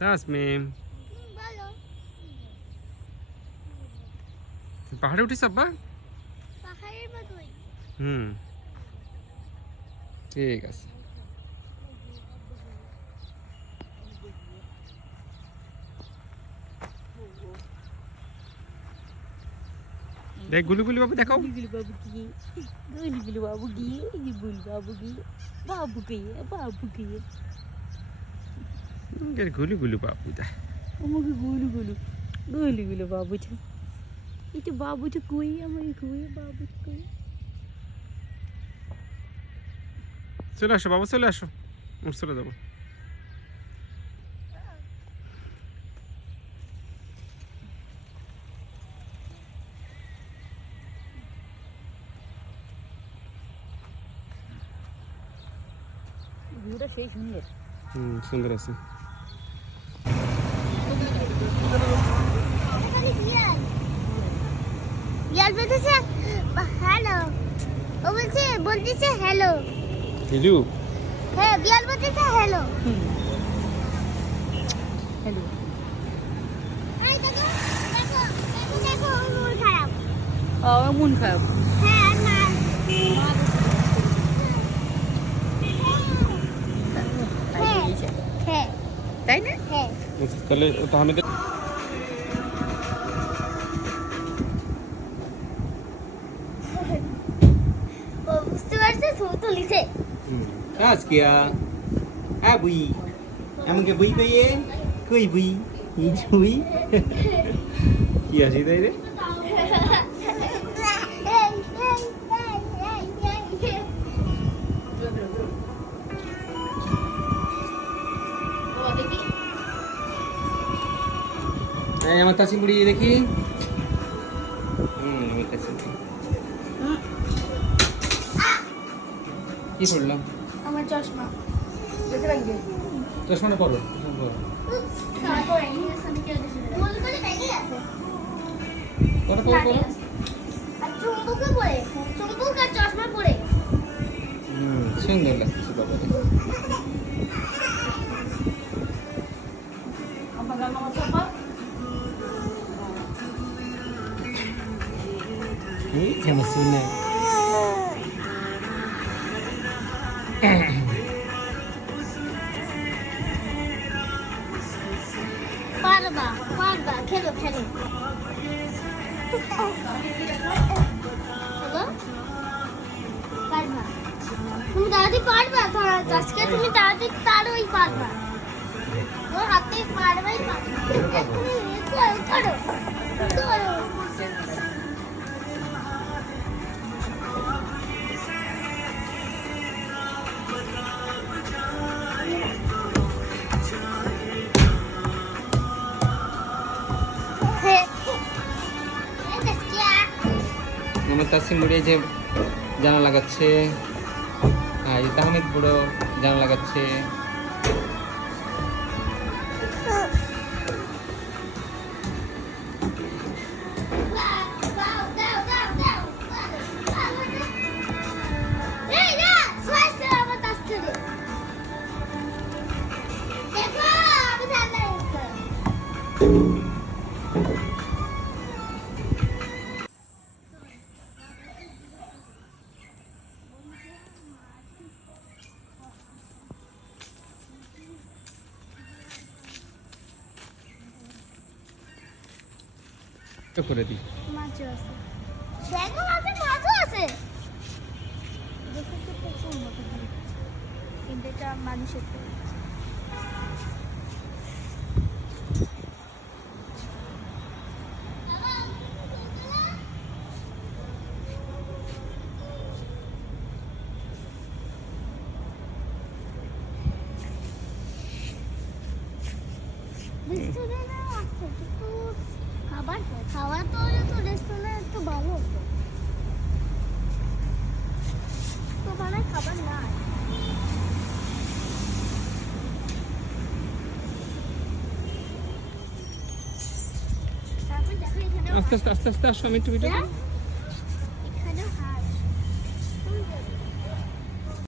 তাসমিম বলো পাহাড়ে উঠিস আব্বা? পাহাড়ের মতোই। ঠিক আছে। দেখ গুলুগুলু বাবু দেখাও। গুলগুলু বাবু কি, গুলগুলু বাবু কি, গুল বাবু কি, বাবু কি, বাবু কি, গুলুগুলু বাবু দা আমাকে গুলগুলু, গুলগুলু বাবুটা, এটা বাবুটা কই, আমাকে কই, বাবুটা কই। চলে আসো বাবু, চলে আসো, চলে যাবো। ভিউটা সেই সুন্দর। সুন্দর আছে। বিড়াল বলতেছে হ্যালো, ও বলতেছে হ্যালো। হিলু হ্যাঁ, বিড়াল বলতেছে হ্যালো। হ্যালো, এই দেখো দেখো দেখো দেখো, ওর মন খারাপ। আমার মন খারাপ। হ্যাঁ আর না হ্যাঁ তাই না? হ্যাঁ। তাহলে তাহমিদের ও বুঝতে পারছে, ছবি তুলিছে। Kas kia? Bui. Em cái bui cái gì? Cái bui. Gì bui? Kia gì đây đấy? আমার তাসি মুড়ি দেখি। আমার তাসি কি করলাম? আমার চশমা চশমাটা পরো। গোল করে ব্যাগে আছে। পরো পরো পরো। আর চুম্বকে পড়ে গেছে। চুম্বক আর চশমা পড়ে গেছে। সুন্দর লাগছে বাবা। এই যেমন শুনে পারবা পারবা, খেলো খেলো। হ্যালো, পারবা তুমি, তাড়াতাড়ি পারবা। আজকে তুমি তাড়াতাড়ি পারবা। ও হাতে পারবাই পারবা। তুমি করো করো করো। আমার তাসি মুড়ি যে জানা লাগাচ্ছে, আর তাহমিদ বুড়ো জানা লাগাচ্ছে। করে দিই। মাছও আছে, ব্যাগও আছে, মাছও আছে। দেখুন তো প্রচুর মতো, কিন্তু এটা মানুষের তো। রেস্টুরেন্টে আছে কিন্তু খাবার তো হলে তো রেস্টুরেন্টে একটু ভালো হতো। তো মানে খাবার নাই। তারপর দেখো এখানে আস্তে আস্তে আস্তে আস্তে আসো, আমি একটু ভিডিও